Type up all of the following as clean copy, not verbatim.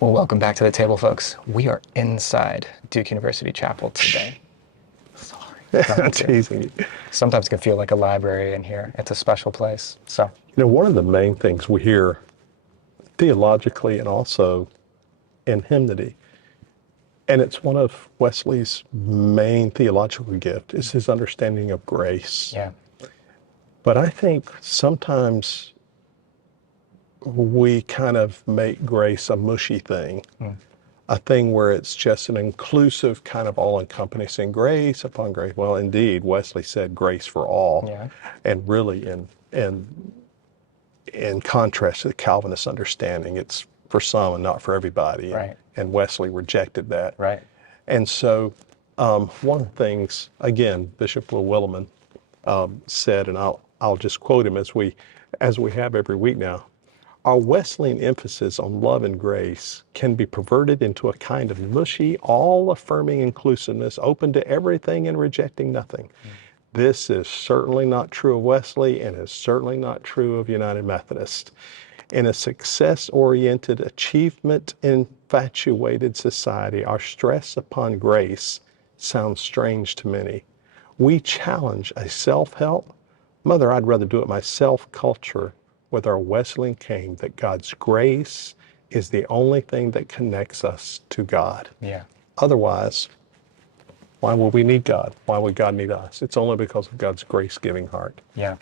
Well, welcome back to the table, folks. We are inside Duke University Chapel today. Sorry. I'm teasing you. Sometimes it can feel like a library in here. It's a special place. So, One of the main things we hear theologically and also in hymnody, and it's one of Wesley's main theological gift, is his understanding of grace. yeah, But I think sometimes we kind of make grace a mushy thing, a thing where it's just an inclusive kind of all-encompassing grace upon grace. Well, indeed, Wesley said grace for all, yeah, and really in contrast to the Calvinist understanding, it's for some and not for everybody. Right. And Wesley rejected that. right. And so one of the things, again, Bishop Will Willimon said, and I'll just quote him as we have every week now, our Wesleyan emphasis on love and grace can be perverted into a kind of mushy, all-affirming inclusiveness, open to everything and rejecting nothing. This is certainly not true of Wesley, and is certainly not true of United Methodist. In a success-oriented, achievement-infatuated society, our stress upon grace sounds strange to many. We challenge a self-help, Mother, I'd rather do it myself culture with our Wesleyan claim that God's grace is the only thing that connects us to God. Yeah. Otherwise, why would we need God? Why would God need us? It's only because of God's grace-giving heart. Yeah.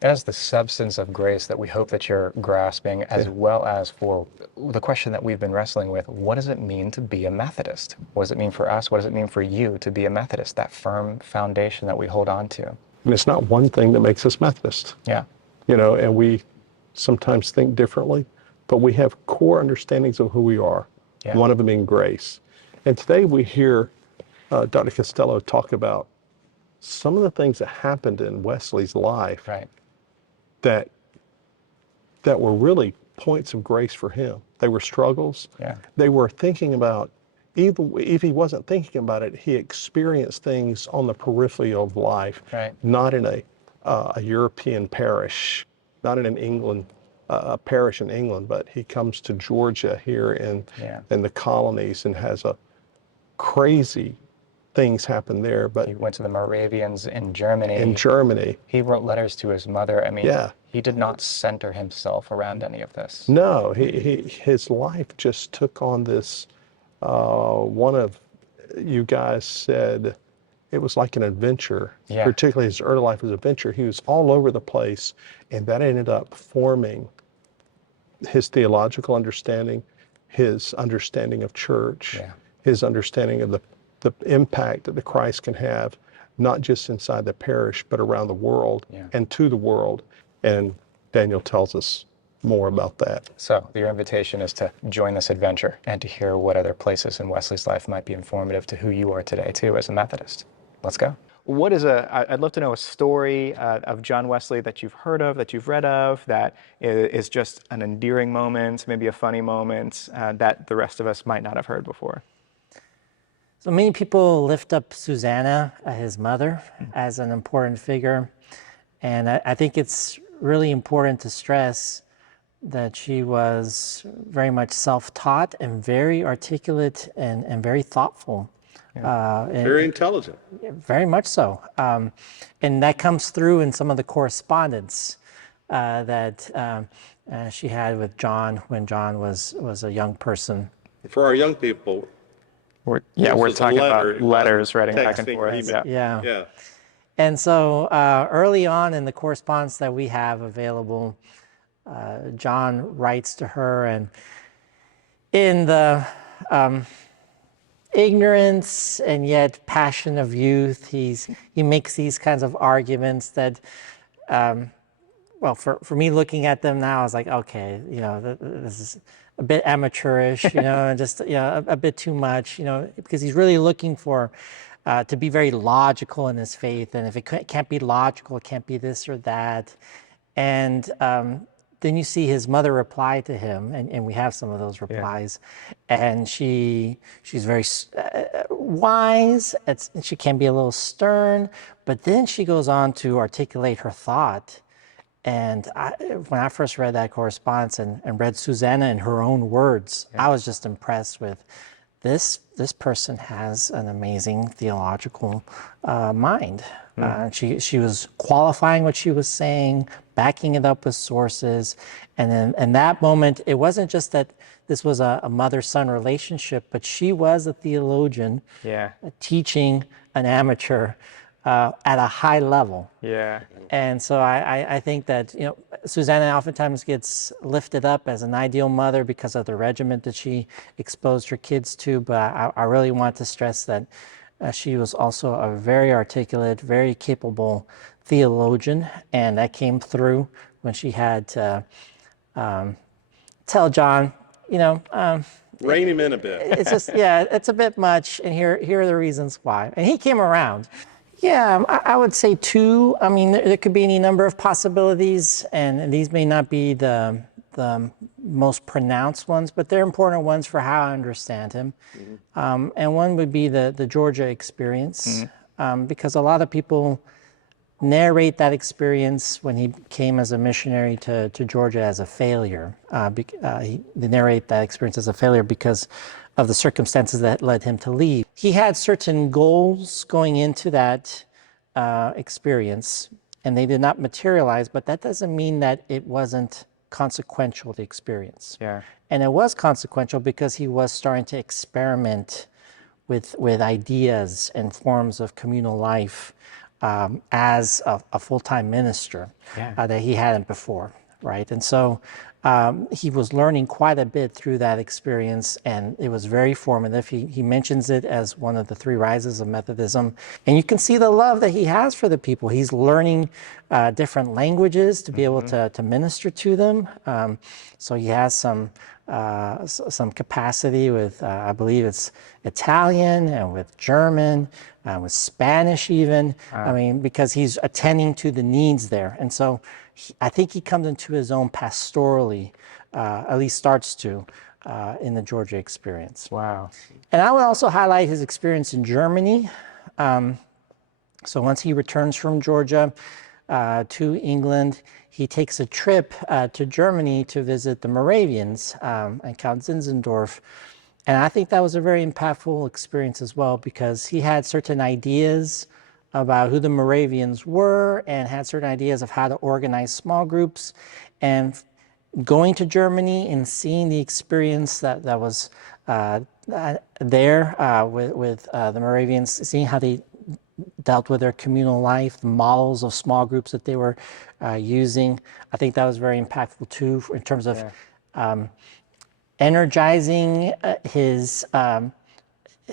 As the substance of grace that we hope that you're grasping, as well as for the question that we've been wrestling with, what does it mean to be a Methodist? What does it mean for us? What does it mean for you to be a Methodist? That firm foundation that we hold on to. And it's not one thing that makes us Methodist. Yeah. And we sometimes think differently, but we have core understandings of who we are, Yeah. one of them being grace. And today we hear Dr. Costello talk about some of the things that happened in Wesley's life Right. that were really points of grace for him. They were struggles. Yeah. They were thinking about, even if he wasn't thinking about it, he experienced things on the periphery of life, Right. not in a European parish, not in an England, a parish in England, but he comes to Georgia here in the colonies and has a crazy things happen there. But He went to the Moravians in Germany. He wrote letters to his mother. I mean, Yeah. he did not center himself around any of this. No, his life just took on this, one of you guys said it was like an adventure, Yeah. particularly his early life was an adventure. He was all over the place, and that ended up forming his theological understanding, his understanding of church, Yeah. his understanding of the impact that the Christ can have, not just inside the parish, but around the world and to the world. And Daniel tells us more about that. So your invitation is to join this adventure and to hear what other places in Wesley's life might be informative to who you are today, too, as a Methodist. Let's go. I'd love to know a story of John Wesley that you've heard of, that you've read of, that is just an endearing moment, maybe a funny moment that the rest of us might not have heard before. So many people lift up Susanna, his mother, as an important figure. And I think it's really important to stress that she was very much self-taught and very articulate and very thoughtful. Very intelligent. Very much so. And that comes through in some of the correspondence that she had with John when John was a young person. For our young people, We're was a talking letter, about letters, writing back and texting, forth. email. Yeah. And so early on in the correspondence that we have available, John writes to her, and in the ignorance and yet passion of youth, he makes these kinds of arguments that, well, for me looking at them now, I was like, okay, this is a bit amateurish, and just a bit too much, because he's really looking for to be very logical in his faith, and if it can't be logical, it can't be this or that. And then you see his mother reply to him, and we have some of those replies, and she's very wise, and she can be a little stern, but then she goes on to articulate her thought, And when I first read that correspondence and read Susanna in her own words, I was just impressed with this person has an amazing theological mind. She was qualifying what she was saying, backing it up with sources. And then in that moment, it wasn't just that this was a mother-son relationship, but she was a theologian teaching an amateur at a high level. Yeah. And so I think that, you know, Susanna oftentimes gets lifted up as an ideal mother because of the regiment that she exposed her kids to, but I really want to stress that she was also a very articulate, very capable theologian, and that came through when she had to tell John, you know, Rein him in a bit. it's just, it's a bit much, and here are the reasons why. And he came around. Yeah, I would say two. I mean, there could be any number of possibilities, and these may not be the most pronounced ones, but they're important ones for how I understand him. And one would be the Georgia experience, because a lot of people narrate that experience when he came as a missionary to Georgia as a failure. They narrate that experience as a failure because of the circumstances that led him to leave. He had certain goals going into that experience, and they did not materialize, but that doesn't mean that it wasn't consequential, the experience. Yeah. And it was consequential because he was starting to experiment with ideas and forms of communal life as a full-time minister that he hadn't before, right? And so he was learning quite a bit through that experience, and it was very formative. He mentions it as one of the three rises of Methodism, and you can see the love that he has for the people. He's learning different languages to be able to minister to them. So he has some capacity with, I believe it's Italian and with German, with Spanish even. I mean, because he's attending to the needs there. And so I think he comes into his own pastorally, at least starts to, in the Georgia experience. Wow. And I would also highlight his experience in Germany. So once he returns from Georgia to England, he takes a trip to Germany to visit the Moravians and Count Zinzendorf. And I think that was a very impactful experience as well, because he had certain ideas about who the Moravians were and had certain ideas of how to organize small groups. And going to Germany and seeing the experience that was there with the Moravians, seeing how they dealt with their communal life, the models of small groups that they were using, I think that was very impactful too, in terms of energizing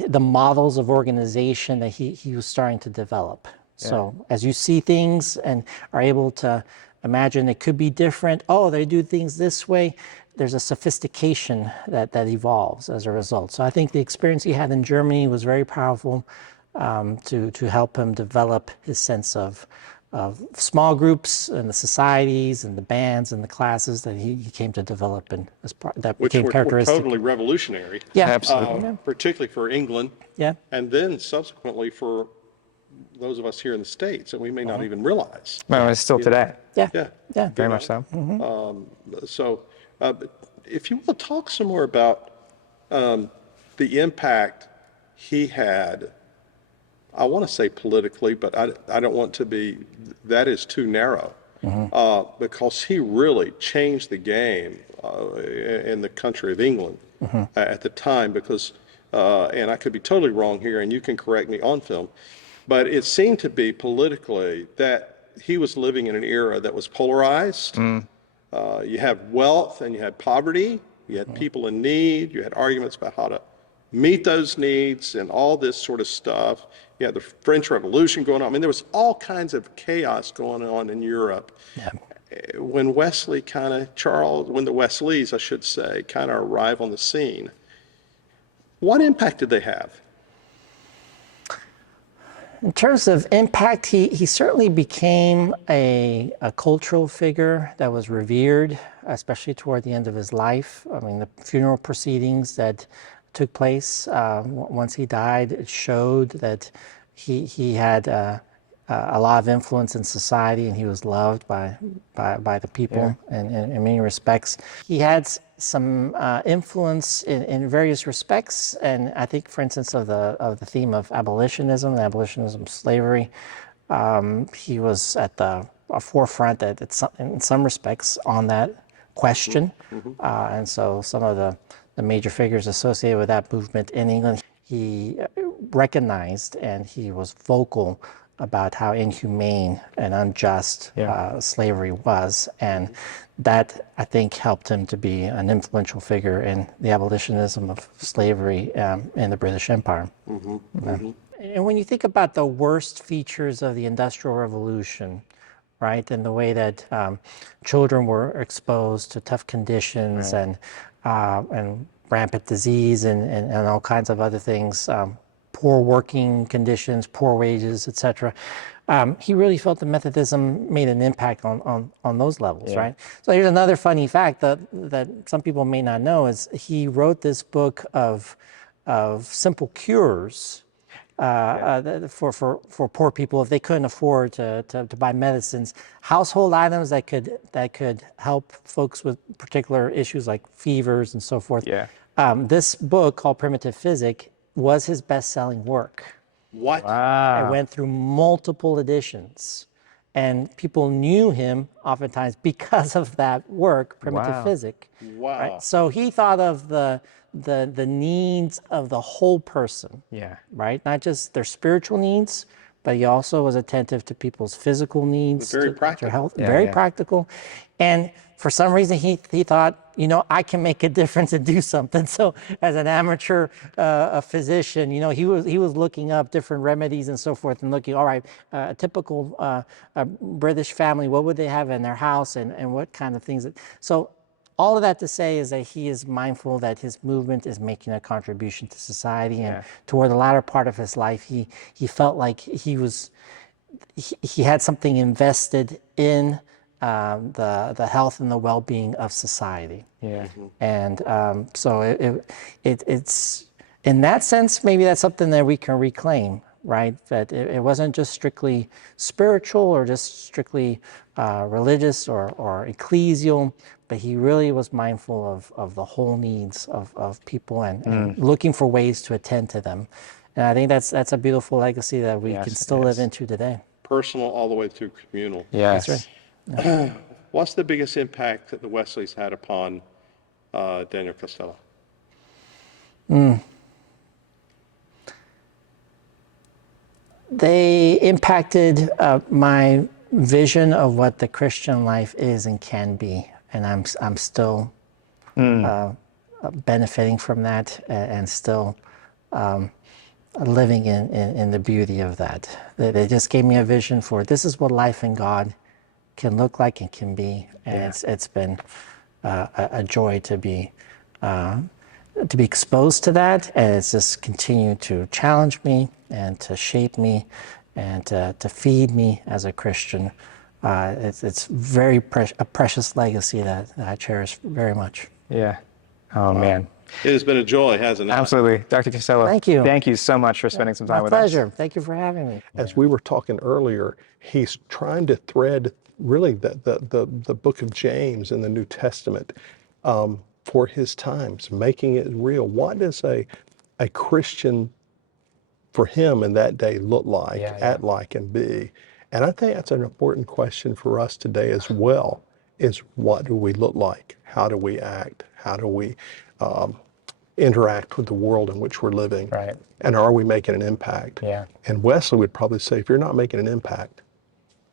the models of organization that he was starting to develop. So as you see things and are able to imagine it could be different, oh, they do things this way, there's a sophistication that evolves as a result. So I think the experience he had in Germany was very powerful to help him develop his sense of small groups and the societies and the bands and the classes that he came to develop, and that Which became were characteristic. totally revolutionary. Yeah, Absolutely. Particularly for England. Yeah. And then subsequently for those of us here in the States that we may not even realize. Well, it's still today. Yeah. Yeah. Yeah. Very much so. So if you will talk some more about the impact he had, I want to say politically, but I don't want to be, that is too narrow, because he really changed the game in the country of England at the time, because, and I could be totally wrong here, and you can correct me on film, but it seemed to be politically that he was living in an era that was polarized. You had wealth and you had poverty, you had people in need, you had arguments about how to meet those needs and all this sort of stuff. You had the French Revolution going on. I mean, there was all kinds of chaos going on in Europe. Yeah. When Wesley when the Wesleys, I should say, kind of arrive on the scene, what impact did they have? In terms of impact, he certainly became a cultural figure that was revered, especially toward the end of his life. I mean, the funeral proceedings that took place once he died, it showed that he had a lot of influence in society, and he was loved by the people in many respects. He had some influence in various respects, and I think, for instance, of the theme of abolitionism of slavery. He was at the forefront in some respects on that question, and so some of the major figures associated with that movement in England, he recognized, and he was vocal about how inhumane and unjust slavery was, and that, I think, helped him to be an influential figure in the abolitionism of slavery in the British Empire. And when you think about the worst features of the Industrial Revolution, right, and the way that children were exposed to tough conditions and rampant disease and all kinds of other things, poor working conditions, poor wages, etc. He really felt that Methodism made an impact on those levels, right? So here's another funny fact that some people may not know is he wrote this book of simple cures for poor people if they couldn't afford to buy medicines, household items that could help folks with particular issues like fevers and so forth. This book called Primitive Physic was his best-selling work. What? Wow. It went through multiple editions, and people knew him oftentimes because of that work, Primitive Physic. Wow. Right? So he thought of the needs of the whole person. Right? Not just their spiritual needs, but he also was attentive to people's physical needs, Very to practical. health, very practical. And for some reason, he thought, I can make a difference and do something. So as an amateur a physician, he was looking up different remedies and so forth, and looking, all right, a typical British family, what would they have in their house, and what kind of things. So all of that to say is that he is mindful that his movement is making a contribution to society, and toward the latter part of his life, he felt like he had something invested in the health and the well-being of society. And so it's in that sense, maybe that's something that we can reclaim, right? That it wasn't just strictly spiritual or just strictly religious or ecclesial, but he really was mindful of the whole needs of people and looking for ways to attend to them. And I think that's a beautiful legacy that we can still live into today. Personal all the way through communal. Yes. That's right. What's the biggest impact that the Wesleys had upon Daniel Costello? They impacted my vision of what the Christian life is and can be, and I'm still benefiting from that and still living in the beauty of that. They just gave me a vision for this is what life in God can look like and can be, and it's been a joy to be exposed to that, and it's just continued to challenge me and to shape me and to feed me as a Christian. It's very a precious legacy that I cherish very much. Yeah. Oh, man. It has been a joy, hasn't it? Absolutely. Dr. Costello, Thank you. Thank you so much for spending some time with us. My pleasure. Thank you for having me. As we were talking earlier, he's trying to thread really the book of James in the New Testament for his times, making it real. What does a Christian for him in that day look like, act like, and be? And I think that's an important question for us today as well, is what do we look like? How do we act? How do we interact with the world in which we're living? Right. And are we making an impact? Yeah. And Wesley would probably say, if you're not making an impact,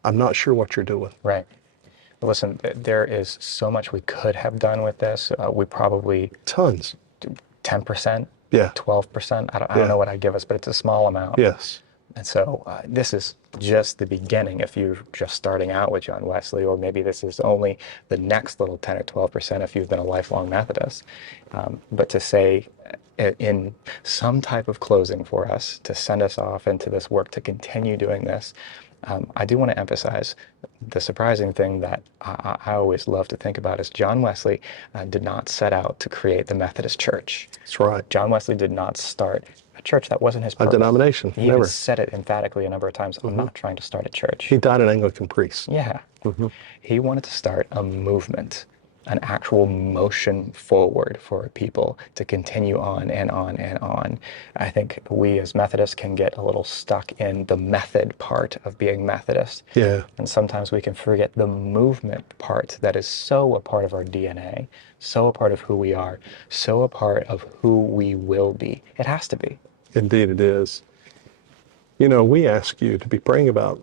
I'm not sure what you're doing. Right. Listen, there is so much we could have done with this. We probably... Tons. 10%? Yeah. 12%? I don't know what I'd give us, but it's a small amount. Yes. And so this is just the beginning if you're just starting out with John Wesley, or maybe this is only the next little 10 or 12% if you've been a lifelong Methodist. But to say in some type of closing for us, to send us off into this work, to continue doing this, I do want to emphasize the surprising thing that I always love to think about is John Wesley did not set out to create the Methodist Church. That's right. John Wesley did not start a church. That wasn't his a purpose. denomination. He Never. even said it emphatically a number of times. I'm not trying to start a church. He died an Anglican priest. Yeah. He wanted to start a movement, an actual motion forward for people to continue on and on and on. I think we as Methodists can get a little stuck in the method part of being Methodist. Yeah. And sometimes we can forget the movement part that is so a part of our DNA, so a part of who we are, so a part of who we will be. It has to be. Indeed it is. You know, we ask you to be praying about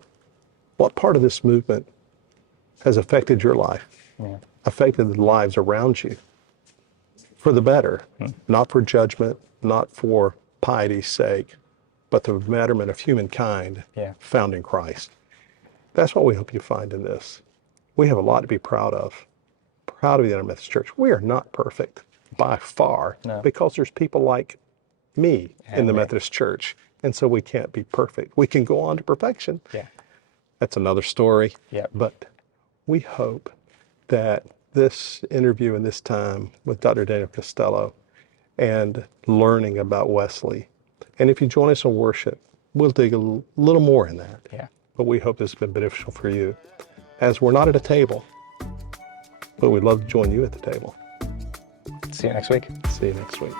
what part of this movement has affected your life, affected the lives around you for the better, not for judgment, not for piety's sake, but the betterment of humankind found in Christ. That's what we hope you find in this. We have a lot to be proud of the United Methodist Church. We are not perfect by far because there's people like me in the Methodist Church, and so we can't be perfect. We can go on to perfection. That's another story. But we hope that this interview and this time with Dr. Daniel Costello and learning about Wesley, and if you join us in worship, we'll dig a little more in that. But we hope this has been beneficial for you, as we're not at a table, but we'd love to join you at the table. See you next week. See you next week.